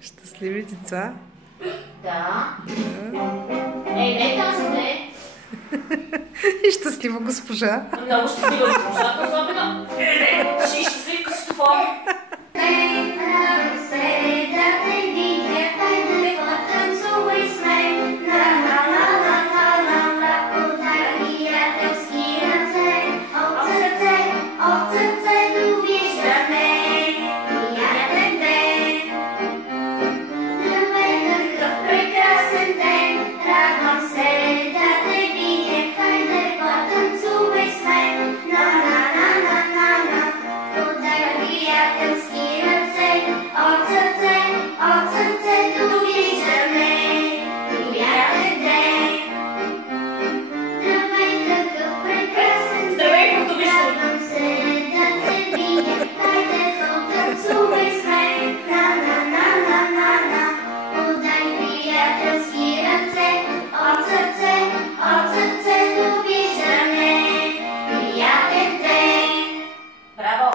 Щастливи деца. Да. Не тази не. И щастлива госпожа. Много щастлива госпожа, особено. Ще и щастлив Кристофор. Браво!